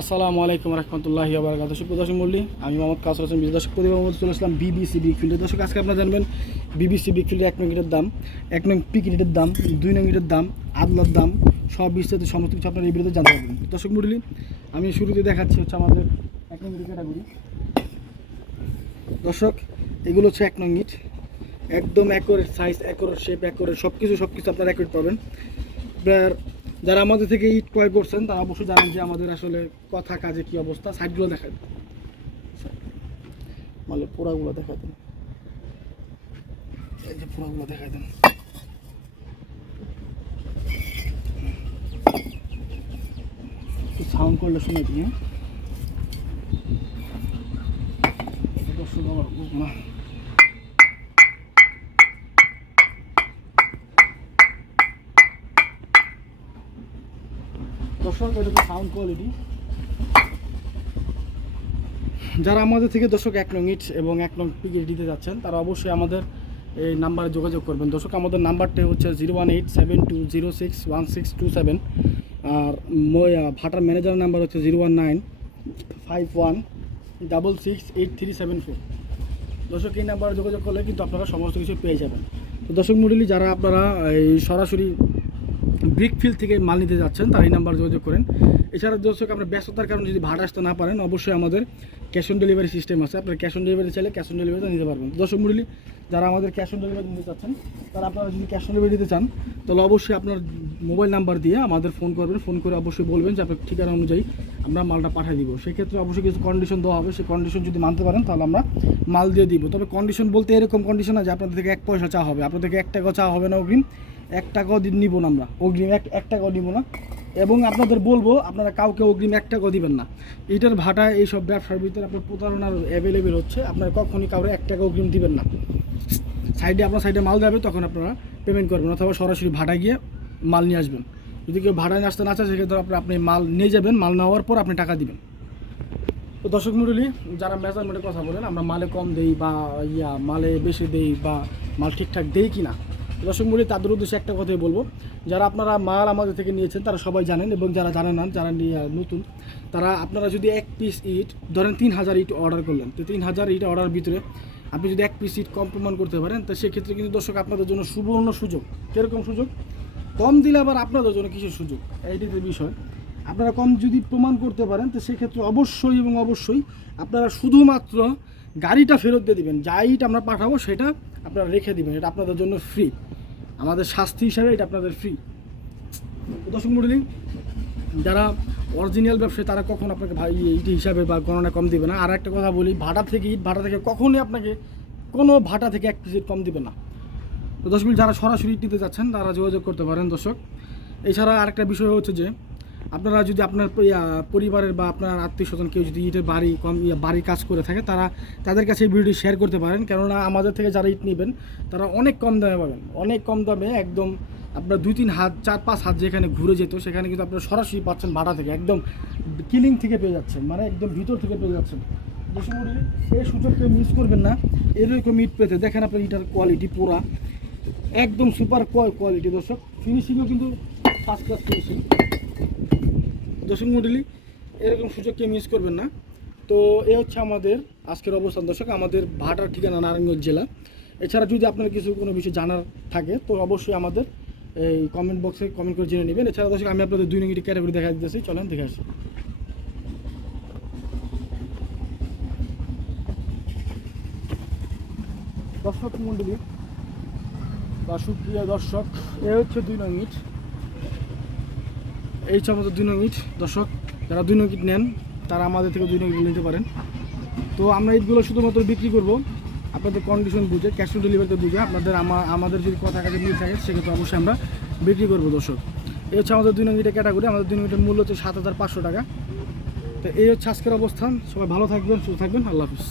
আসসালামু আলাইকুম রহমতুল্লাহি ওয়া বারাকাতুহু। সুপ্রিয় দর্শক মণ্ডলী, আমি মোহাম্মদ কাসর হোসেন দর্শক পরিবার মধ্যে চলে আসলাম বিবিসি বিগ ফিল্ডে। দর্শক আজকে আপনারা জানবেন বিবিসি বিগ ফিল্ডে 1 নং ইটের দাম, 1 নং পিক ইটের দাম, 2 নং ইটের দাম, আদলার দাম, সব বিস্তারিত সমস্ত কিছু আপনারা এই ভিডিওতে জানতে পারবেন। দর্শক মণ্ডলী, আমি শুরুতে দেখাচ্ছি হচ্ছে আমাদের 1 নং ইটের ক্যাটাগরি। দর্শক, এগুলো হচ্ছে 1 নং ইট, একদম accurate size, accurate shape, accurate সব কিছু আপনারা অ্যাকুরেট পাবেন। যারা আমাদের থেকে ইট ক্রয় করছেন তারা অবশ্যই জানেন যে আমাদের আসলে কথা কাজে কি অবস্থা। সাইডগুলো দেখায় মানে পোড়াগুলো দেখায় দেন, এই যে পোড়াগুলো দেখায় দেন। একটু সাউন্ড করলে শুনে দিই। দর্শক আমার না দর্শক, এটা তো সাউন্ড কোয়ালিটি। যারা আমাদের থেকে দর্শক 1 নং ইট এবং 1 নং পিকে দিতে যাচ্ছেন তারা অবশ্যই আমাদের এই নাম্বারে যোগাযোগ করবেন। দর্শক, আমাদের নাম্বারটা হচ্ছে 01872061627, আর ভাটার ম্যানেজারের নাম্বার হচ্ছে 01951668374। দর্শক, এই নাম্বারে যোগাযোগ করলে কিন্তু আপনারা সমস্ত কিছু পেয়ে যাবেন। তো দর্শক মণ্ডলী, যারা আপনারা এই সরাসরি ব্রিকফিল্ড থেকে মাল নিতে যাচ্ছেন তার এই নাম্বার যোগাযোগ করেন। এছাড়া দর্শক, আপনার ব্যস্ততার কারণে যদি ভাড়া আসতে না পারেন অবশ্যই আমাদের ক্যাশ অন ডেলিভারি সিস্টেম আছে। আপনার ক্যাশ অন ডেলিভারি চাইলে ক্যাশ অন ডেলিভারিতে নিতে পারবেন। দর্শক মণ্ডলী, যারা আমাদের ক্যাশ অন ডেলিভারি নিতে চাচ্ছেন তারা আপনারা যদি ক্যাশ অন ডেলিভারি দিতে চান তাহলে অবশ্যই আপনার মোবাইল নাম্বার দিয়ে আমাদের ফোন করবেন। ফোন করে অবশ্যই বলবেন যে আপনার ঠিকানা অনুযায়ী আমরা মালটা পাঠিয়ে দিব। সেক্ষেত্রে অবশ্যই কিছু কন্ডিশন দেওয়া হবে, সেই কন্ডিশন যদি মানতে পারেন তাহলে আমরা মাল দিয়ে দিব। তবে কন্ডিশন বলতে এরকম কন্ডিশন না যে আপনাদের থেকে 1 পয়সা চাওয়া হবে, আপনাদের থেকে 1 টাকাও চাওয়া হবে না অগ্রিম, 1 টাকাও নিব না আমরা অগ্রিম, 1 টাকাও নিব না। এবং আপনাদের বলবো আপনারা কাউকে অগ্রিম 1 টাকাও দিবেন না। এটার ভাটা এইসব ব্যবসার ভিতরে আপনার প্রতারণার অ্যাভেলেবেল হচ্ছে। আপনারা কখনই কাউরে 1 টাকা অগ্রিম দিবেন না। আপনার সাইডে মাল যাবে তখন আপনারা পেমেন্ট করবেন, অথবা সরাসরি ভাড়া গিয়ে মাল নিয়ে আসবেন। যদি কেউ ভাড়া নিয়ে আসতে না চায় সেক্ষেত্রে আপনি মাল নিয়ে যাবেন, মাল নেওয়ার পর আপনি টাকা দিবেন। তো দর্শক মণ্ডলী, যারা মেজারমেন্টের কথা বলেন আমরা মালে কম দেই বা মালে বেশি দেই বা মাল ঠিকঠাক দেই কি না, দর্শক মণ্ডলী তাদের উদ্দেশ্যে একটা কথাই বলবো, যারা আপনারা মাল আমাদের থেকে নিয়েছেন তারা সবাই জানেন, এবং যারা জানেন না, যারা নতুন, তারা আপনারা যদি 1 পিস ইট ধরেন 3000 ইট অর্ডার করলেন, তো 3000 ইট অর্ডার ভিতরে আপনি যদি 1 পিস ইট কম প্রমাণ করতে পারেন তো সেক্ষেত্রে কিন্তু দর্শক আপনাদের জন্য সুবর্ণ সুযোগ। কীরকম সুযোগ? কম দিলে আবার আপনাদের জন্য কিসের সুযোগ, এইটি তো বিষয়। আপনারা কম যদি প্রমাণ করতে পারেন তো সেক্ষেত্রে অবশ্যই এবং অবশ্যই আপনারা শুধুমাত্র গাড়িটা ফেরত দিয়ে দেবেন। যা ইট আমরা পাঠাবো সেটা আপনারা রেখে দেবেন, এটা আপনাদের জন্য ফ্রি, আমাদের শাস্তি হিসাবে এটা আপনাদের ফ্রি। দর্শক মণ্ডলী, যারা অরিজিনাল ব্যবসায়ী তারা কখন আপনাকে ভাই ইট হিসাবে বা গণনা কম দিবে না। আর একটা কথা বলি, ভাটা থেকে কখনোই আপনাকে কোনো ভাটা থেকে 1 পিস ইট কম দিবে না। তো দর্শক, যারা সরাসরি ইট নিতে যাচ্ছেন তারা যোগাযোগ করতে পারেন। দর্শক, এছাড়া আরেকটা বিষয় হচ্ছে যে আপনারা যদি আপনার পরিবারের বা আপনার আত্মীয় স্বজন কেউ যদি ইটের বাড়ি কাজ করে থাকে তাদের কাছে এই ভিডিওটি শেয়ার করতে পারেন। কেননা আমাদের থেকে যারা ইট নেবেন তারা অনেক কম দামে পাবেন, অনেক কম দামে, একদম আপনার 2-3 হাত 4-5 হাত যেখানে ঘুরে যেত সেখানে কিন্তু আপনারা সরাসরি পাচ্ছেন ভাড়া থেকে, একদম কিলিং থেকে পেয়ে যাচ্ছেন, মানে একদম ভিতর থেকে পেয়ে যাচ্ছেন। দর্শক মণ্ডলী, এই সুযোগকে মিস করবেন না। এরকম ইট পেতে দেখেন আপনার ইটার কোয়ালিটি পুরা একদম সুপার কোয়ালিটি। দর্শক, ফিনিশিংও কিন্তু ফার্স্ট ক্লাস ফিনিশিং। দর্শক মণ্ডলী, এরকম সুযোগকে মিস করবেন না। তো এ হচ্ছে আমাদের আজকের অবস্থান। দর্শক, আমাদের ভাটার ঠিকানা নারায়ণগঞ্জ জেলা। এছাড়া যদি আপনার কোনো বিষয় জানার থাকে তো অবশ্যই আমাদের এই কমেন্ট বক্সে কমেন্ট করে জেনে নেবেন। এছাড়া দর্শক, আমি আপনাদের 2 নং ইটের ক্যাটাগরি দেখা দিতেছি, চলেন দেখে আসি। দর্শক মণ্ডলী বা সুপ্রিয় দর্শক, এ হচ্ছে 2 নং ইট, এই হচ্ছে আমাদের 2 নং ইট। দর্শক, যারা 2 নং ইট নেন তারা আমাদের থেকে 2 নং ইট নিতে পারেন। তো আমরা ইটগুলো শুধুমাত্র বিক্রি করব আপনাদের কন্ডিশন বুঝে, ক্যাশ অন ডেলিভারিতে বুঝে। আমাদের যদি কথা কাজে মিল থাকে সেক্ষেত্রে অবশ্যই আমরা বিক্রি করবো। দর্শক, এই হচ্ছে আমাদের 2 নং ইটের ক্যাটাগরি। আমাদের 2 নং ইটের মূল্য হচ্ছে 7500 টাকা। তো এই হচ্ছে আজকের অবস্থান। সবাই ভালো থাকবেন, সুস্থ থাকবেন, আল্লাহ হাফিজ।